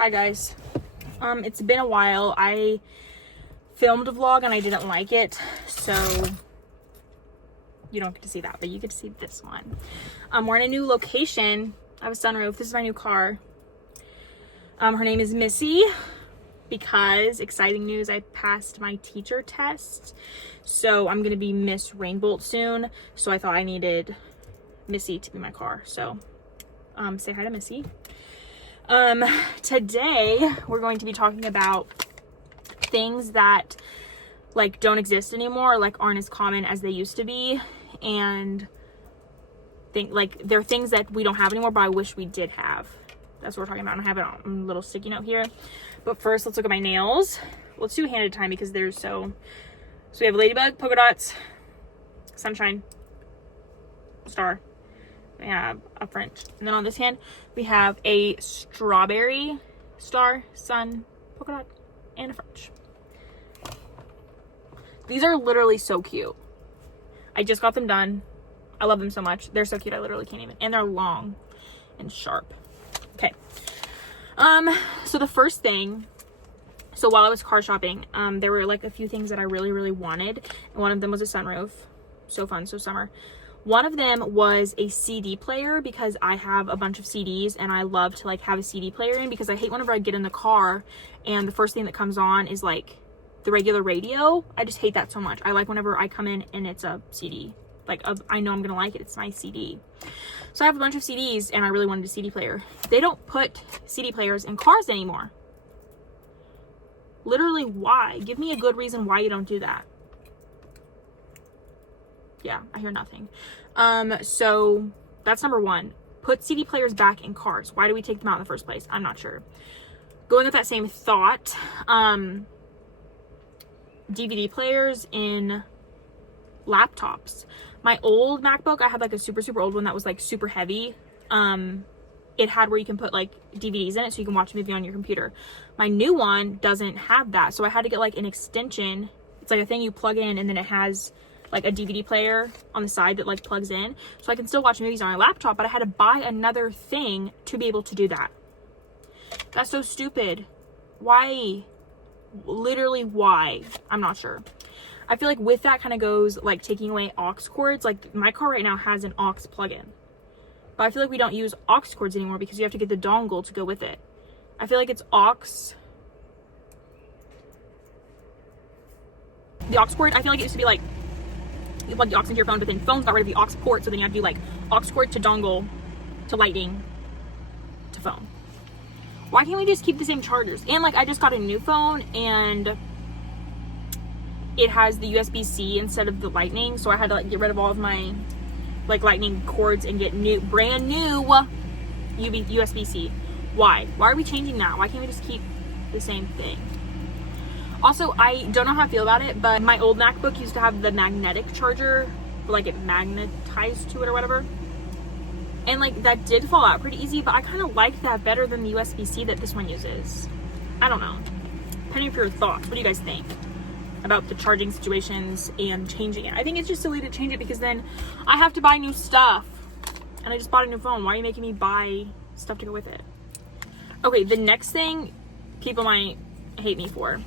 Hi guys. It's been a while. I filmed a vlog and I didn't like it, so you don't get to see that, but you get to see this one. We're in a new location. I have a sunroof. This is my new car. Her name is Missy because, exciting news, I passed my teacher test, so I'm gonna be Miss Rainbolt soon, so I thought I needed Missy to be my car. So say hi to Missy. Today we're going to be talking about things that like don't exist anymore, like aren't as common as they used to be, and they're things that we don't have anymore but I wish we did have. That's what we're talking about. And I have it on a little sticky note here, but first let's look at my nails. Let's do hand at a time because they're so we have ladybug, polka dots, sunshine, star. We have a French, and then on this hand we have a strawberry, star, sun, polka dot, and a French. These are literally so cute. I just got them done. I love them so much. They're so cute. I literally can't even, and they're long and sharp. Okay. So the first thing, so while I was car shopping, there were like a few things that I really wanted, and one of them was a sunroof. So fun. So summer. One of them was a CD player because I have a bunch of CDs and I love to like have a CD player in, because I hate whenever I get in the car and the first thing that comes on is like the regular radio. I just hate that so much. I like whenever I come in and it's a CD. Like I know I'm gonna like it. It's my CD. So I have a bunch of CDs and I really wanted a CD player. They don't put CD players in cars anymore. Literally, why? Give me a good reason why you don't do that. Yeah, I hear nothing. So that's number one. Put CD players back in cars. Why do we take them out in the first place? I'm not sure. Going with that same thought, DVD players in laptops. My old MacBook, I had like a super old one that was like super heavy. It had where you can put like DVDs in it so you can watch a movie on your computer. My new one doesn't have that, so I had to get like an extension. It's like a thing you plug in and then it has like a DVD player on the side that like plugs in, so I can still watch movies on my laptop, but I had to buy another thing to be able to do that. That's so stupid. Why? Literally why? I'm not sure. I feel like with that kind of goes like taking away aux cords. Like my car right now has an aux plug-in, but I feel like we don't use aux cords anymore because you have to get the dongle to go with it. I feel like it's aux. The aux cord, I feel like it used to be like you plug the aux into your phone, but then phones got rid of the aux port, so then you have to do like aux cord to dongle to lightning to phone. Why can't we just keep the same chargers? And like I just got a new phone and it has the USB-C instead of the lightning, so I had to like get rid of all of my like lightning cords and get brand new USB-C. Why are we changing that? Why can't we just keep the same thing? Also, I don't know how I feel about it, but my old MacBook used to have the magnetic charger, like it magnetized to it or whatever. And like that did fall out pretty easy, but I kind of like that better than the USB-C that this one uses. I don't know. Penny for your thoughts. What do you guys think about the charging situations and changing it? I think it's just silly to change it because then I have to buy new stuff. And I just bought a new phone. Why are you making me buy stuff to go with it? Okay, the next thing people might hate me for.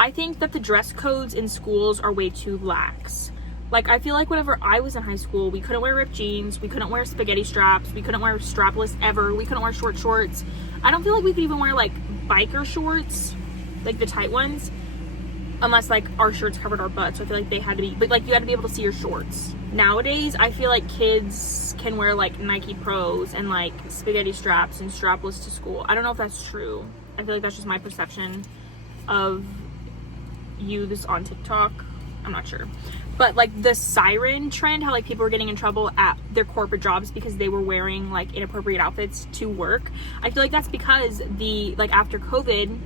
I think that the dress codes in schools are way too lax. Like, I feel like whenever I was in high school, we couldn't wear ripped jeans, we couldn't wear spaghetti straps, we couldn't wear strapless ever, we couldn't wear short shorts. I don't feel like we could even wear, like, biker shorts, like the tight ones, unless, like, our shirts covered our butts. So I feel like they had to be, but, like, you had to be able to see your shorts. Nowadays, I feel like kids can wear, like, Nike Pros and, like, spaghetti straps and strapless to school. I don't know if that's true. I feel like that's just my perception of youths on TikTok. I'm not sure. But like the siren trend, how like people were getting in trouble at their corporate jobs because they were wearing like inappropriate outfits to work. I feel like that's because after COVID,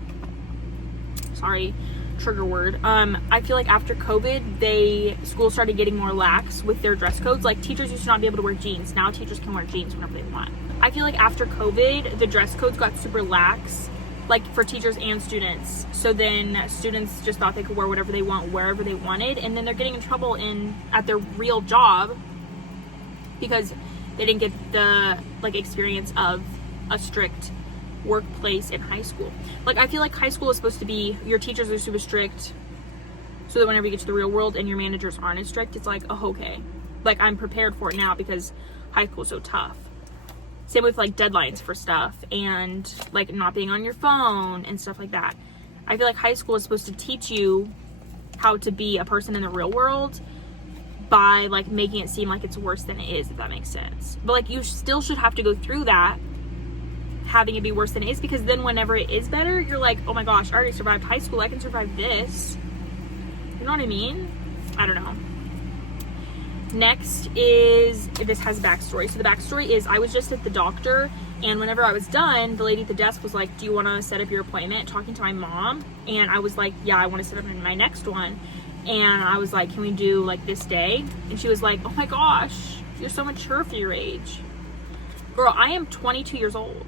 sorry, trigger word. I feel like after COVID, schools started getting more lax with their dress codes. Like teachers used to not be able to wear jeans. Now teachers can wear jeans whenever they want. I feel like after COVID, the dress codes got super lax, like for teachers and students. So then students just thought they could wear whatever they want wherever they wanted, and then they're getting in trouble at their real job because they didn't get the like experience of a strict workplace in high school. Like, I feel like high school is supposed to be, your teachers are super strict, so that whenever you get to the real world and your managers aren't as strict, it's like, oh, okay. Like, I'm prepared for it now because high school is so tough. Same with, like, deadlines for stuff and, like, not being on your phone and stuff like that. I feel like high school is supposed to teach you how to be a person in the real world by, like, making it seem like it's worse than it is, if that makes sense. But, like, you still should have to go through that, having it be worse than it is, because then whenever it is better, you're like, oh my gosh, I already survived high school, I can survive this. You know what I mean? I don't know. Next is, this has a backstory. So the backstory is, I was just at the doctor, and whenever I was done, the lady at the desk was like, do you want to set up your appointment? Talking to my mom. And I was like, yeah, I want to set up my next one. And I was like, can we do like this day? And she was like, oh my gosh, you're so mature for your age. Girl, I am 22 years old.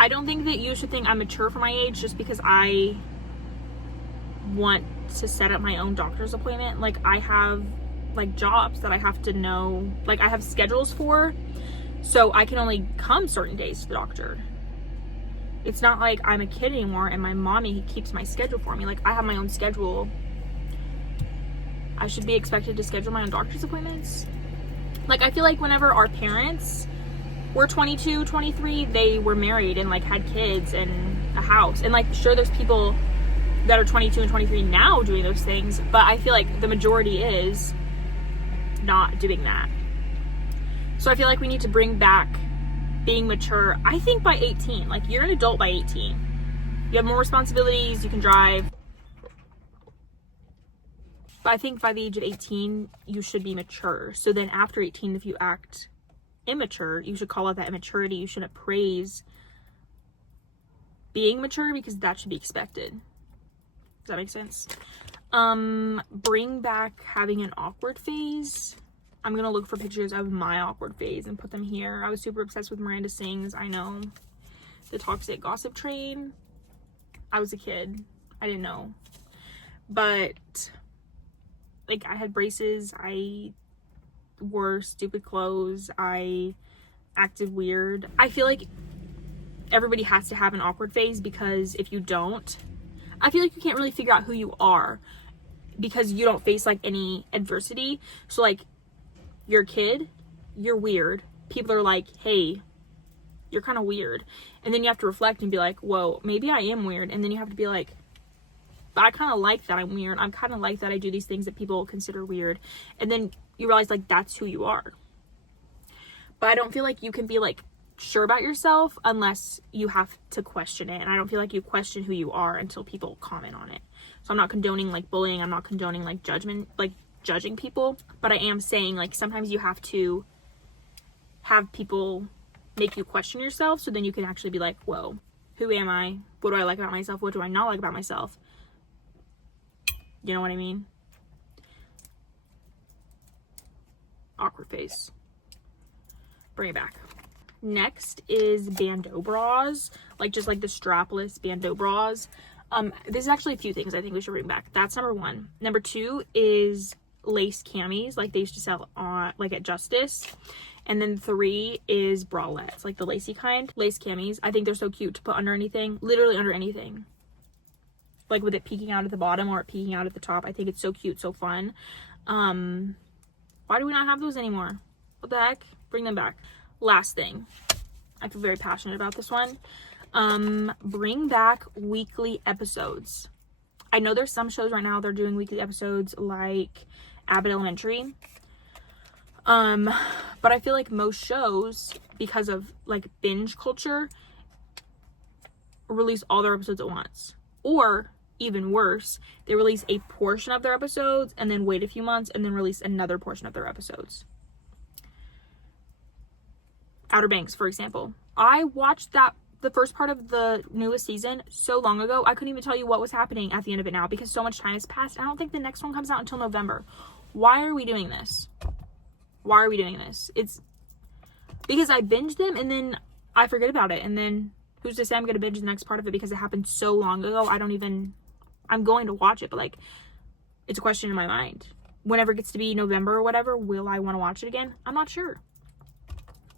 I don't think that you should think I'm mature for my age just because I want to set up my own doctor's appointment. Like, I have like jobs that I have to know, like I have schedules for, so I can only come certain days to the doctor. It's not like I'm a kid anymore and my mommy keeps my schedule for me. Like, I have my own schedule. I should be expected to schedule my own doctor's appointments. Like, I feel like whenever our parents were 22, 23, they were married and like had kids and a house. And like, sure, there's people that are 22 and 23 now doing those things, but I feel like the majority is not doing that. So I feel like we need to bring back being mature. I think by 18, like, you're an adult by 18. You have more responsibilities, you can drive. But I think by the age of 18, you should be mature. So then after 18, if you act immature, you should call out that immaturity. You shouldn't praise being mature because that should be expected. Does that make sense? Bring back having an awkward phase. I'm gonna look for pictures of my awkward phase and put them here. I was super obsessed with Miranda Sings. I know. The toxic gossip train. I was a kid. I didn't know. But like, I had braces. I wore stupid clothes. I acted weird. I feel like everybody has to have an awkward phase, because if you don't, I feel like you can't really figure out who you are because you don't face like any adversity. So like, you're a kid, you're weird. People are like, hey, you're kind of weird. And then you have to reflect and be like, whoa, maybe I am weird. And then you have to be like, but I kind of like that I'm weird. I'm kind of like that I do these things that people consider weird. And then you realize like, that's who you are. But I don't feel like you can be like sure about yourself unless you have to question it. And I don't feel like you question who you are until people comment on it. So I'm not condoning like bullying. I'm not condoning like judgment, like judging people. But I am saying like, sometimes you have to have people make you question yourself, so then you can actually be like, whoa, who am I? What do I like about myself? What do I not like about myself? You know what I mean? Awkward face. Bring it back. Next is bandeau bras, like just like the strapless bandeau bras. This is actually a few things I think we should bring back. That's number one. Number two is lace camis, like they used to sell on like at Justice. And then 3 is bralettes, like the lacy kind. Lace camis, I think they're so cute to put under anything, literally under anything. Like with it peeking out at the bottom or it peeking out at the top. I think it's so cute, so fun. Why do we not have those anymore? What the heck? Bring them back. Last thing, I feel very passionate about this one. Bring back weekly episodes. I know there's some shows right now they're doing weekly episodes, like Abbott Elementary. But I feel like most shows, because of like binge culture, release all their episodes at once. Or even worse, they release a portion of their episodes and then wait a few months and then release another portion of their episodes. Outer Banks, for example. I watched the first part of the newest season so long ago, I couldn't even tell you what was happening at the end of it now because so much time has passed. I don't think the next one comes out until November. Why are we doing this? Why are we doing this? It's because I binged them and then I forget about it. And then who's to say I'm going to binge the next part of it because it happened so long ago. I'm going to watch it, but like, it's a question in my mind. Whenever it gets to be November or whatever, will I want to watch it again? I'm not sure.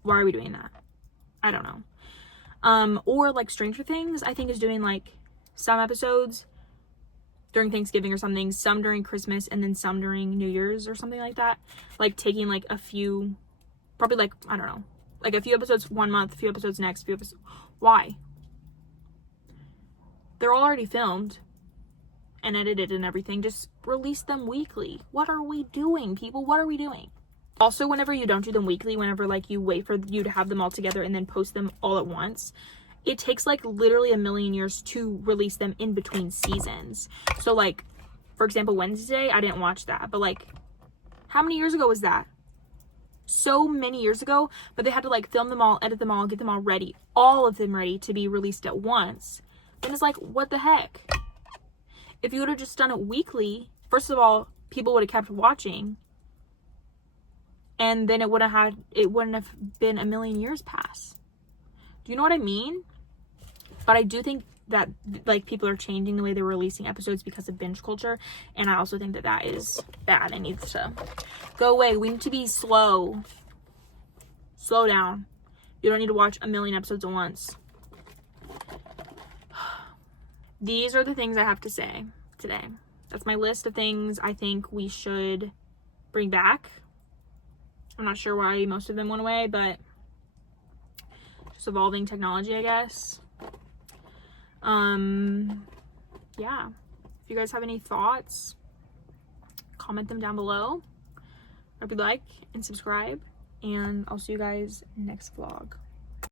Why are we doing that? I don't know. Or like Stranger Things, I think, is doing like some episodes during Thanksgiving or something, some during Christmas, and then some during New Year's or something like that. Like taking like a few, probably like, I don't know, like a few episodes one month, a few episodes next, a few episodes. Why? They're all already filmed and edited and everything. Just release them weekly. What are we doing, people? What are we doing? Also, whenever you don't do them weekly, whenever like you wait for you to have them all together and then post them all at once, it takes like literally a million years to release them in between seasons. So like, for example, Wednesday, I didn't watch that, but like, how many years ago was that? So many years ago, but they had to like film them all, edit them all, get them all ready, all of them ready to be released at once. Then it's like, what the heck? If you would have just done it weekly, first of all, people would have kept watching, and then it wouldn't have been a million years pass. Do you know what I mean? But I do think that like people are changing the way they're releasing episodes because of binge culture, and I also think that that is bad and needs to go away. We need to be slow down. You don't need to watch a million episodes at once. These are the things I have to say today. That's my list of things I think we should bring back. I'm not sure why most of them went away, but just evolving technology, I guess. Yeah. If you guys have any thoughts, comment them down below. Hope you like and subscribe, and I'll see you guys next vlog.